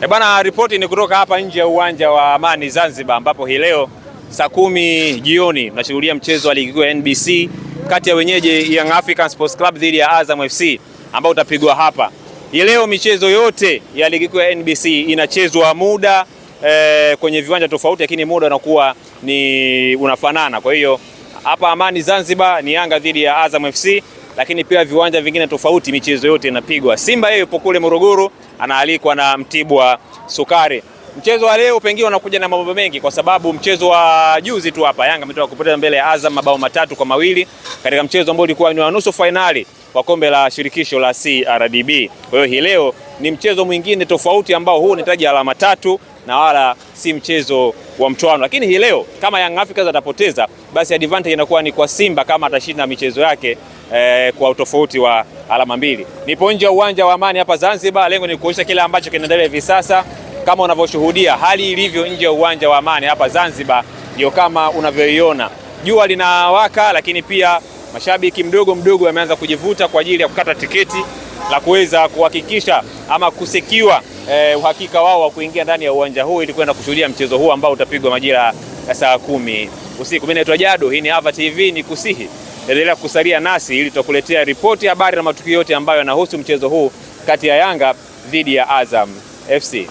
Bana, ripoti ni kutoka hapa nje ya uwanja wa Amani Zanzibar, ambapo hii leo saa 10 jioni tunashuhudia mchezo wa ligi kuu ya NBC kati ya wenyeji Young African Sports Club dhidi ya Azam FC ambao utapigwa hapa. Hii leo michezo yote ya ligi kuu ya NBC inachezwa muda kwenye viwanja tofauti, lakini muda unakuwa ni unafanana. Kwa hiyo hapa Amani Zanzibar ni Yanga dhidi ya Azam FC, lakini pia viwanja vingine tofauti michezo yote inapigwa. Simba yeye yupo kule Morogoro, anaalikwa na Mtibwa Sukari. Mchezo wa leo pengine unakuja na mambo mengi, kwa sababu mchezo wa juzi tu hapa Yanga ametoka kupoteza mbele ya Azam mabao 3-2 katika mchezo ambao ulikuwa ni wa nusu finali wa kombe la shirikisho la CRDB. Kwa hiyo hii leo ni mchezo mwingine tofauti ambao huu unahitaji alama 3 na wala si mchezo wa mchuano. Lakini hii leo kama Young Africans atapoteza, basi advantage inakuwa ni kwa Simba kama atashinda michezo yake kwa utofauti wa alama 2. Nipo nje ya uwanja wa Amani hapa Zanzibar, lengo ni kuonyesha kile ambacho kinaendelea hivi sasa. Kama unavyoshuhudia hali ilivyo nje ya uwanja wa Amani hapa Zanzibar, ndio kama unavyoiona. Jua linawaka, lakini pia mashabiki mdogo wameanza kujivuta kwa ajili ya kukata tiketi la kuweza kuhakikisha ama kusekiwa uhakika wao wa kuingia ndani ya uwanja huu ili kwenda kushuhudia mchezo huu ambao utapigwa majira ya saa 10 usiku. Mimi naitwa Jado, hii ni Ava TV, ni kusihi endelea kusalia nasi ili tutakuletea ripoti, habari na matukio yote ambayo yanahusu mchezo huu kati ya Yanga dhidi ya Azam FC.